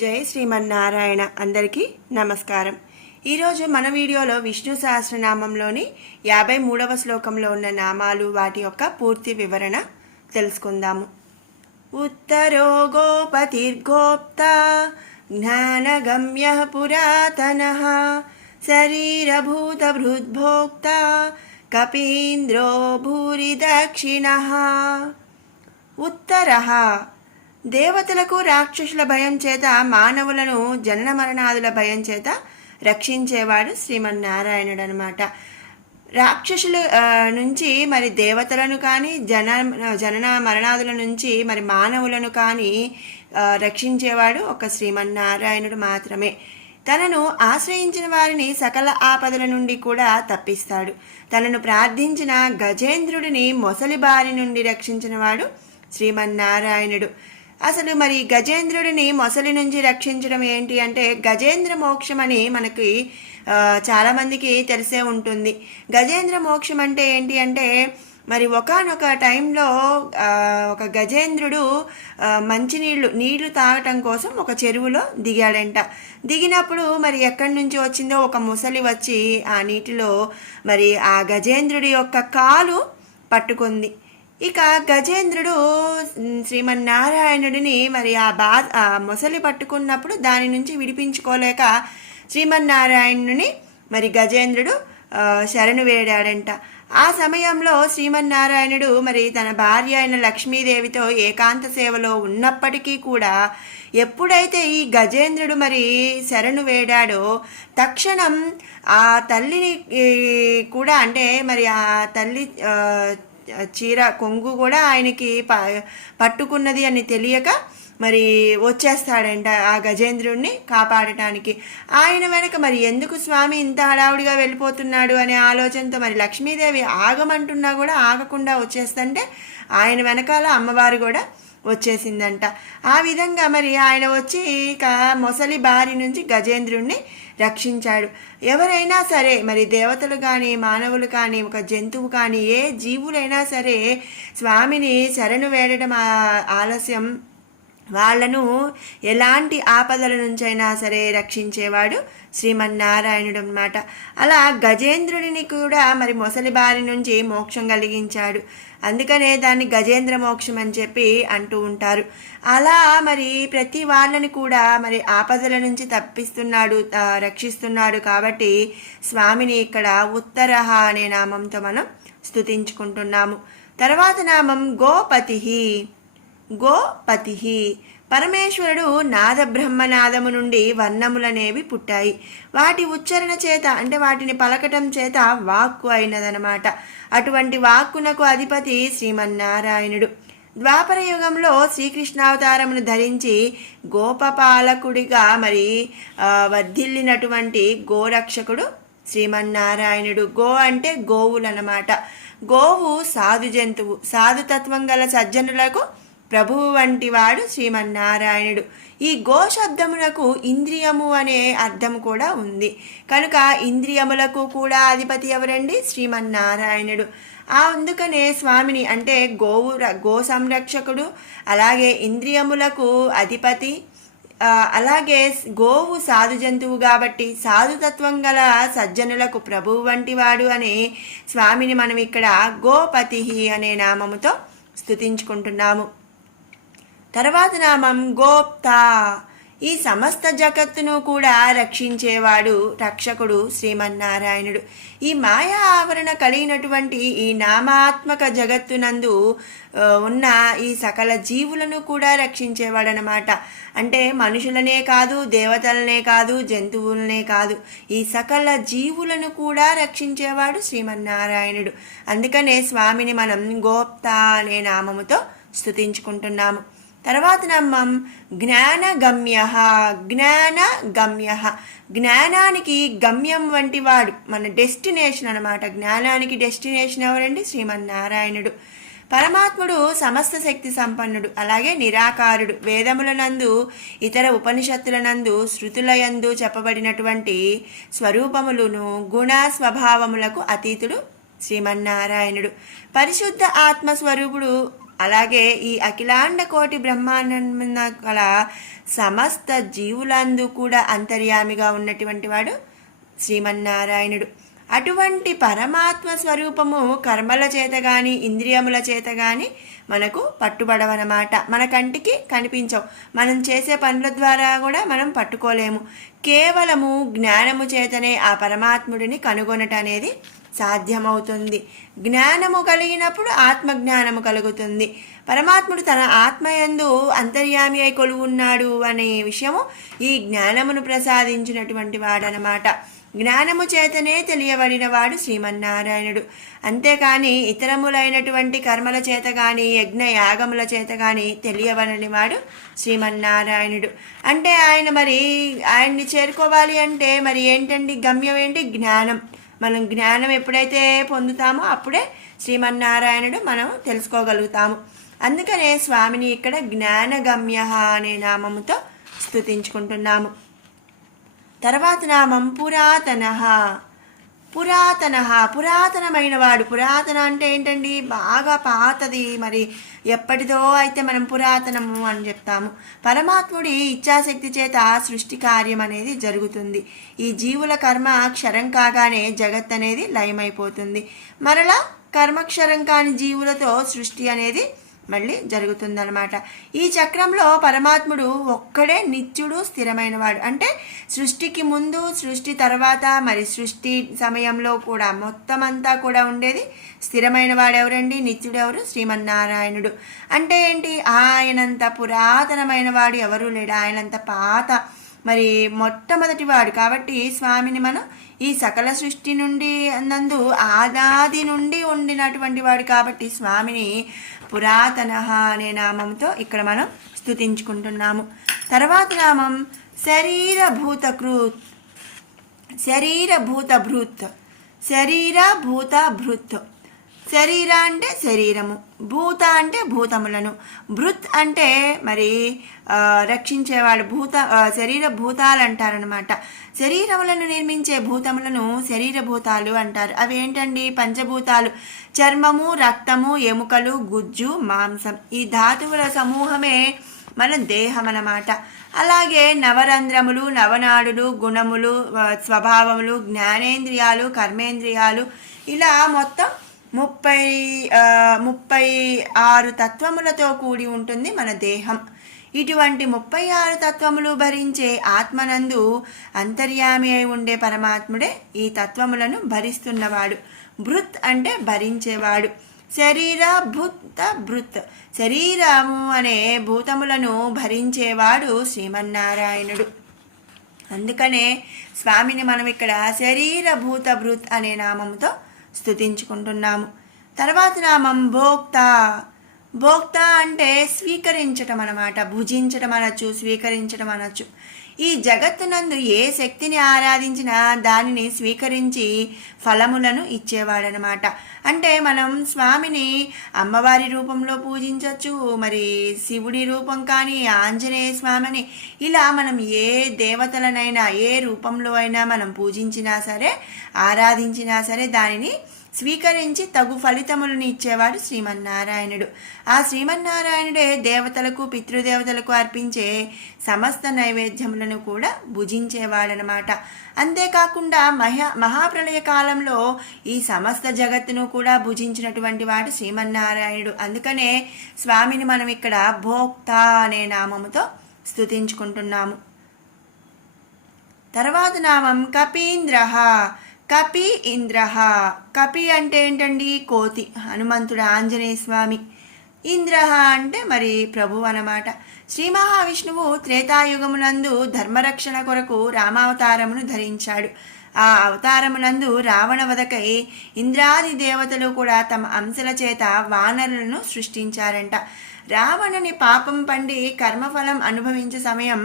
జై శ్రీమన్నారాయణ. అందరికీ నమస్కారం. ఈరోజు మన వీడియోలో విష్ణు సహస్రనామంలోని 53వ శ్లోకంలో ఉన్న నామాలు, వాటి యొక్క పూర్తి వివరణ తెలుసుకుందాము. ఉత్తరో గోపతిర్గోప్త జ్ఞానగమ్య పురాతన శరీరభూతభృద్భోక్త కపీంద్రో భూరి దక్షిణ. ఉత్తరః దేవతలకు రాక్షసుల భయం చేత, మానవులను జనన మరణాదుల భయం చేత రక్షించేవాడు శ్రీమన్నారాయణుడు అనమాట. రాక్షసుల నుంచి మరి దేవతలను కానీ, జనన మరణాదుల నుంచి మరి మానవులను కానీ రక్షించేవాడు ఒక శ్రీమన్నారాయణుడు మాత్రమే. తనను ఆశ్రయించిన వారిని సకల ఆపదల నుండి కూడా తప్పిస్తాడు. తనను ప్రార్థించిన గజేంద్రుడిని మొసలి బారి నుండి రక్షించిన వాడు శ్రీమన్నారాయణుడు. అసలు మరి గజేంద్రుడిని మొసలి నుంచి రక్షించడం ఏంటి అంటే, గజేంద్ర మోక్షం అని మనకి చాలామందికి తెలిసే ఉంటుంది. గజేంద్ర మోక్షం అంటే ఏంటి అంటే, మరి ఒకానొక టైంలో ఒక గజేంద్రుడు నీళ్లు తాగటం కోసం ఒక చెరువులో దిగాడంట. దిగినప్పుడు మరి ఎక్కడి నుంచి వచ్చిందో ఒక ముసలి వచ్చి ఆ నీటిలో మరి ఆ గజేంద్రుడి యొక్క కాలు పట్టుకుంది. ఇక గజేంద్రుడు శ్రీమన్నారాయణుడిని మరి ఆ మొసలి పట్టుకున్నప్పుడు దాని నుంచి విడిపించుకోలేక శ్రీమన్నారాయణుని మరి గజేంద్రుడు శరణు వేడాడంట. ఆ సమయంలో శ్రీమన్నారాయణుడు మరి తన భార్య అయిన లక్ష్మీదేవితో ఏకాంత సేవలో ఉన్నప్పటికీ కూడా ఎప్పుడైతే ఈ గజేంద్రుడు మరి శరణు వేడాడో తక్షణం ఆ తల్లిని కూడా, అంటే మరి ఆ తల్లి చీర కొంగు కూడా ఆయనకి పట్టుకున్నది అని తెలియక మరి వచ్చేస్తాడంట ఆ గజేంద్రుడిని కాపాడటానికి. ఆయన వెనక మరి ఎందుకు స్వామి ఇంత హడావుడిగా వెళ్ళిపోతున్నాడు అనే ఆలోచనతో మరి లక్ష్మీదేవి ఆగమంటున్నా కూడా ఆగకుండా వచ్చేస్తుంటే ఆయన వెనకాల అమ్మవారు కూడా వచ్చేసిందంట. ఆ విధంగా మరి ఆయన వచ్చి ఇక మొసలి బారి నుంచి గజేంద్రుడిని రక్షించాడు. ఎవరైనా సరే మరి దేవతలు కానీ, మానవులు కానీ, ఒక జంతువు కానీ, ఏ జీవులైనా సరే స్వామిని శరణు వేడటం ఆలస్యం వాళ్లను ఎలాంటి ఆపదల నుంచైనా సరే రక్షించేవాడు శ్రీమన్నారాయణుడు అన్నమాట. అలా గజేంద్రుడిని కూడా మరి మొసలి బారి నుంచి మోక్షం కలిగించాడు. అందుకనే దాన్ని గజేంద్ర మోక్షం అని చెప్పి అంటూ ఉంటారు. అలా మరి ప్రతి వాళ్ళని కూడా మరి ఆపదల నుంచి తప్పిస్తున్నాడు, రక్షిస్తున్నాడు. కాబట్టి స్వామిని ఇక్కడ ఉత్తరః అనే నామంతో మనం స్తుతించుకుంటున్నాము. తర్వాత నామం గోపతి. గోపతి పరమేశ్వరుడు నాద బ్రహ్మనాదము నుండి వర్ణములనేవి పుట్టాయి. వాటి ఉచ్చరణ చేత, అంటే వాటిని పలకటం చేత వాక్కు అయినదనమాట. అటువంటి వాక్కునకు అధిపతి శ్రీమన్నారాయణుడు. ద్వాపర యుగంలో శ్రీకృష్ణావతారమును ధరించి గోపపాలకుడిగా మరి వర్ధిల్లినటువంటి గోరక్షకుడు శ్రీమన్నారాయణుడు. గో అంటే గోవులన్నమాట. గోవు సాధు జంతువు. సాధుతత్వం గల సజ్జనులకు ప్రభువు వంటి వాడు శ్రీమన్నారాయణుడు. ఈ గో శబ్దమునకు ఇంద్రియము అనే అర్థం కూడా ఉంది. కనుక ఇంద్రియములకు కూడా అధిపతి ఎవరండి? శ్రీమన్నారాయణుడు. అందుకనే స్వామిని అంటే గో సంరక్షకుడు, అలాగే ఇంద్రియములకు అధిపతి, అలాగే గోవు సాధు జంతువు కాబట్టి సాధుతత్వం గల సజ్జనులకు ప్రభువు వంటి వాడు అనే స్వామిని మనం ఇక్కడ గోపతి అనే నామముతో స్తుతించుకుంటున్నాము. తర్వాత నామం గోప్తా. ఈ సమస్త జగత్తును కూడా రక్షించేవాడు, రక్షకుడు శ్రీమన్నారాయణుడు. ఈ మాయా ఆవరణ కలిగినటువంటి ఈ నామాత్మక జగత్తునందు ఉన్న ఈ సకల జీవులను కూడా రక్షించేవాడనమాట. అంటే మనుషులనే కాదు, దేవతలనే కాదు, జంతువులనే కాదు, ఈ సకల జీవులను కూడా రక్షించేవాడు శ్రీమన్నారాయణుడు. అందుకనే స్వామిని మనం గోప్తా అనే నామముతో స్తుతించుకుంటున్నాము. తర్వాత నామం జ్ఞానగమ్య. జ్ఞానగమ్య జ్ఞానానికి గమ్యం వంటి వాడు, మన డెస్టినేషన్ అనమాట. జ్ఞానానికి డెస్టినేషన్ ఎవరండి? శ్రీమన్నారాయణుడు. పరమాత్ముడు సమస్త శక్తి సంపన్నుడు, అలాగే నిరాకారుడు. వేదములనందు, ఇతర ఉపనిషత్తులనందు, శృతులయందు చెప్పబడినటువంటి స్వరూపములను, గుణ స్వభావములకు అతీతుడు శ్రీమన్నారాయణుడు. పరిశుద్ధ ఆత్మస్వరూపుడు అలాగే ఈ అఖిలాండ కోటి బ్రహ్మాండ గల సమస్త జీవులందు కూడా అంతర్యామిగా ఉన్నటువంటి వాడు శ్రీమన్నారాయణుడు. అటువంటి పరమాత్మ స్వరూపము కర్మల చేత కానీ ఇంద్రియముల చేత కానీ మనకు పట్టుబడవన్నమాట. మన కంటికి కనిపించవు, మనం చేసే పనుల ద్వారా కూడా మనం పట్టుకోలేము. కేవలము జ్ఞానము చేతనే ఆ పరమాత్ముడిని కనుగొనటం అనేది సాధ్యమవుతుంది. జ్ఞానము కలిగినప్పుడు ఆత్మజ్ఞానము కలుగుతుంది. పరమాత్ముడు తన ఆత్మయందు అంతర్యామి అయి కొలువున్నాడు అనే విషయము ఈ జ్ఞానమును ప్రసాదించినటువంటి వాడనమాట. జ్ఞానము చేతనే తెలియబడినవాడు శ్రీమన్నారాయణుడు. అంతేకాని ఇతరములైనటువంటి కర్మల చేత కానీ యజ్ఞ యాగముల చేత కానీ తెలియబడని వాడు శ్రీమన్నారాయణుడు. అంటే ఆయన్ని చేరుకోవాలి అంటే మరి ఏంటండి గమ్యం ఏంటి? జ్ఞానం. మనం జ్ఞానం ఎప్పుడైతే పొందుతామో అప్పుడే శ్రీమన్నారాయణుడు మనం తెలుసుకోగలుగుతాము. అందుకనే స్వామిని ఇక్కడ జ్ఞానగమ్య అనే నామముతో స్తుతించుకుంటున్నాము. తర్వాత నామం పురాతన. పురాతనమైన వాడు. పురాతన అంటే ఏంటండి? బాగా పాతది, మరి ఎప్పటిదో అయితే మనం పురాతనము అని చెప్తాము. పరమాత్ముడి ఇచ్ఛాశక్తి చేత సృష్టి కార్యం అనేది జరుగుతుంది. ఈ జీవుల కర్మ క్షరం కాగానే జగత్ అనేది లయమైపోతుంది. మరలా కర్మక్షరం కాని జీవులతో సృష్టి అనేది మళ్ళీ జరుగుతుందన్నమాట. ఈ చక్రంలో పరమాత్ముడు ఒక్కడే నిత్యుడు స్థిరమైన వాడు. అంటే సృష్టికి ముందు, సృష్టి తర్వాత, మరి సృష్టి సమయంలో కూడా మొత్తం అంతా కూడా ఉండేది స్థిరమైన వాడు ఎవరండి? నిత్యుడు ఎవరు? శ్రీమన్నారాయణుడు. అంటే ఏంటి? ఆయనంత పురాతనమైన వాడు ఎవరూ లేడు. ఆయనంత పాత మరి మొట్టమొదటి వాడు కాబట్టి స్వామిని మనం ఈ సకల సృష్టి నుండి నందు ఆదాది నుండి ఉండినటువంటి వాడు కాబట్టి స్వామిని పురాతన అనే నామంతో ఇక్కడ మనం స్తుతించుకుంటున్నాము. తర్వాత నామం శరీరభూతకృత్. శరీరభూతభృత్. శరీర అంటే శరీరము, భూత అంటే భూతములను, భృత్ అంటే మరి రక్షించేవాడు. శరీర భూతాలు అంటారనమాట. శరీరములను నిర్మించే భూతములను శరీర భూతాలు అంటారు. అవి ఏంటండి? పంచభూతాలు: చర్మము, రక్తము, ఎముకలు, గుజ్జు, మాంసం. ఈ ధాతువుల సమూహమే మన దేహం అన్నమాట. అలాగే నవరంధ్రములు, నవనాడులు, గుణములు, స్వభావములు, జ్ఞానేంద్రియాలు, కర్మేంద్రియాలు, ఇలా మొత్తం 36 తత్వములతో కూడి ఉంటుంది మన దేహం. ఇటువంటి 36 తత్వములు భరించే ఆత్మనందు అంతర్యామి అయి ఉండే పరమాత్ముడే ఈ తత్వములను భరిస్తున్నవాడు. భృత్ అంటే భరించేవాడు. భృత్ శరీరము అనే భూతములను భరించేవాడు శ్రీమన్నారాయణుడు. అందుకనే స్వామిని మనం ఇక్కడ భృత్ అనే నామంతో స్తుతించుకుంటున్నాము. తర్వాత నామం భోక్త. భోక్త అంటే స్వీకరించటం అన్నమాట. భుజించటం అనొచ్చు, స్వీకరించటం అనొచ్చు. ఈ జగత్తునందు ఏ శక్తిని ఆరాధించినా దానిని స్వీకరించి ఫలములను ఇచ్చేవాడనమాట. అంటే మనం స్వామిని అమ్మవారి రూపంలో పూజించవచ్చు, మరి శివుడి రూపం కానీ, ఆంజనేయ స్వామిని, ఇలా మనం ఏ దేవతలనైనా ఏ రూపంలో అయినా మనం పూజించినా సరే, ఆరాధించినా సరే దానిని స్వీకరించి తగు ఫలితములను ఇచ్చేవాడు శ్రీమన్నారాయణుడు. ఆ శ్రీమన్నారాయణుడే దేవతలకు, పితృదేవతలకు అర్పించే సమస్త నైవేద్యములను కూడా భుజించేవాడనమాట. అంతేకాకుండా మహాప్రళయ కాలంలో ఈ సమస్త జగత్తును కూడా భుజించినటువంటి వాడు శ్రీమన్నారాయణుడు. అందుకనే స్వామిని మనం ఇక్కడ భోక్త అనే నామముతో స్తుతించుకుంటున్నాము. తర్వాత నామం కపీంద్ర. కపి ఇంద్ర. కపి అంటే ఏంటండి? కోతి, హనుమంతుడు, ఆంజనేయ స్వామి. ఇంద్ర అంటే మరి ప్రభు అన్నమాట. శ్రీ మహావిష్ణువు త్రేతాయుగమునందు ధర్మరక్షణ కొరకు రామావతారమును ధరించాడు. ఆ అవతారమునందు రావణ వధకై ఇంద్రాది దేవతలు కూడా తమ అంశల చేత వానరులను సృష్టించారంట. రావణుని పాపం పండి కర్మఫలం అనుభవించే సమయం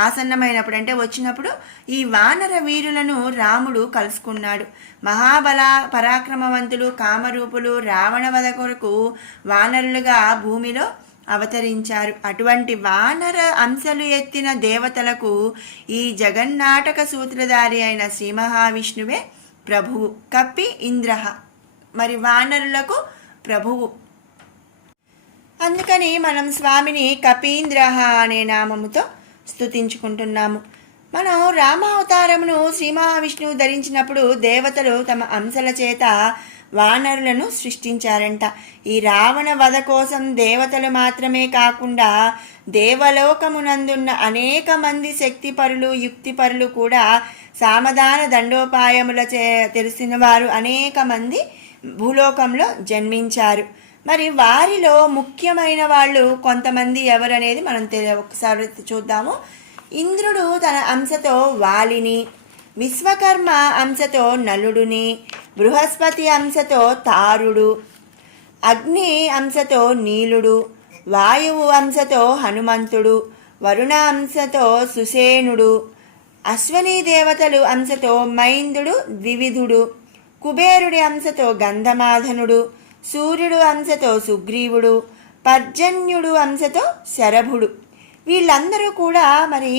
ఆసన్నమైనప్పుడు, అంటే వచ్చినప్పుడు, ఈ వానర వీరులను రాముడు కలుసుకున్నాడు. మహాబల పరాక్రమవంతులు, కామరూపులు రావణ వధ కొరకు వానరులుగా భూమిలో అవతరించారు. అటువంటి వానర అంశలు ఎత్తిన దేవతలకు ఈ జగన్నాటక సూత్రధారి అయిన శ్రీ మహావిష్ణువే ప్రభువు. కపి ఇంద్ర మరి వానరులకు ప్రభువు. అందుకని మనం స్వామిని కపీంద్ర అనే నామముతో స్తుతించుకుంటున్నాము. మనం రామావతారమును శ్రీ మహావిష్ణువు ధరించినప్పుడు దేవతలు తమ అంశల చేత వానరులను సృష్టించారంట. ఈ రావణ వధ కోసం దేవతలు మాత్రమే కాకుండా దేవలోకమునందున్న అనేక మంది శక్తిపరులు యుక్తిపరులు కూడా సామధాన దండోపాయముల తెలిసిన వారు అనేక మంది భూలోకంలో జన్మించారు. మరి వారిలో ముఖ్యమైన వాళ్ళు కొంతమంది ఎవరనేది మనం ఒకసారి చూద్దాము. ఇంద్రుడు తన అంశతో వాలిని, విశ్వకర్మ అంశతో నలుడుని, బృహస్పతి అంశతో తారుడు, అగ్ని అంశతో నీలుడు, వాయువు అంశతో హనుమంతుడు, వరుణ అంశతో సుసేనుడు, అశ్వనీ దేవతలు అంశతో మైందుడు ద్వివిధుడు, కుబేరుడి అంశతో గంధమాధనుడు, సూర్యుడు అంశతో సుగ్రీవుడు, పర్జన్యుడు అంశతో శరభుడు. వీళ్ళందరూ కూడా మరి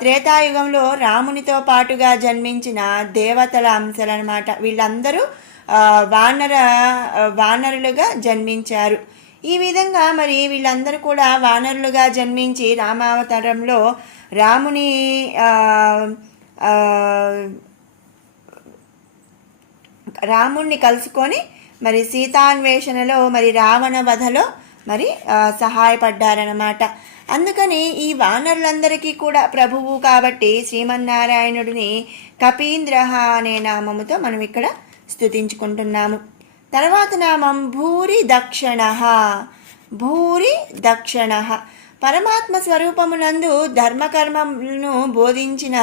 త్రేతాయుగంలో రామునితో పాటుగా జన్మించిన దేవతల అంశాలన్నమాట. వీళ్ళందరూ వానరులుగా జన్మించారు. ఈ విధంగా మరి వీళ్ళందరూ కూడా వానరులుగా జన్మించి రామావతారంలో రాముణ్ణి కలుసుకొని మరి సీతాన్వేషణలో మరి రావణ వధలో మరి సహాయపడ్డారన్నమాట. అందుకని ఈ వానరులందరికీ కూడా ప్రభువు కాబట్టి శ్రీమన్నారాయణుడిని కపీంద్ర అనే నామముతో మనం ఇక్కడ స్తుతించుకుంటున్నాము. తర్వాత నామం భూరి దక్షిణ. భూరి దక్షిణ పరమాత్మ స్వరూపమునందు ధర్మకర్మలను బోధించిన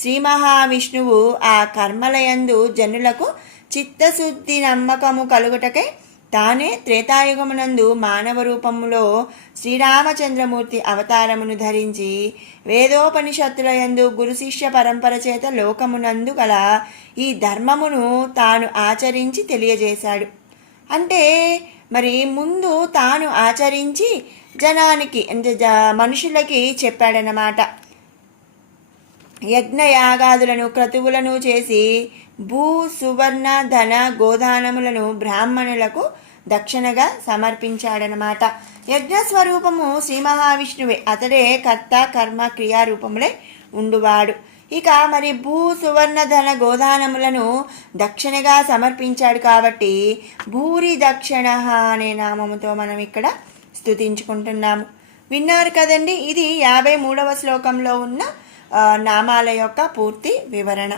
శ్రీ మహావిష్ణువు ఆ కర్మలయందు జనులకు చిత్తశుద్ధి నమ్మకము కలుగుటకై తానే త్రేతాయుగమునందు మానవ రూపములో శ్రీరామచంద్రమూర్తి అవతారమును ధరించి వేదోపనిషత్తుల యందు గురు శిష్య పరంపర చేత లోకమునందు గల ఈ ధర్మమును తాను ఆచరించి తెలియజేశాడు. అంటే మరి ముందు తాను ఆచరించి జనానికి అంటే మనుషులకి చెప్పాడనమాట. యజ్ఞయాగాదులను క్రతువులను చేసి భూ సువర్ణ ధన గోదానములను బ్రాహ్మణులకు దక్షిణగా సమర్పించాడనమాట. యజ్ఞస్వరూపము శ్రీ మహావిష్ణువే. అతడే కర్త కర్మ క్రియారూపములే ఉండువాడు. ఇక మరి భూ సువర్ణ ధన గోదానములను దక్షిణగా సమర్పించాడు కాబట్టి భూరి దక్షిణ అనే నామముతో మనం ఇక్కడ స్తుతించుకుంటున్నాము. విన్నారు కదండి, ఇది 53వ శ్లోకంలో ఉన్న నామాల యొక్క పూర్తి వివరణ.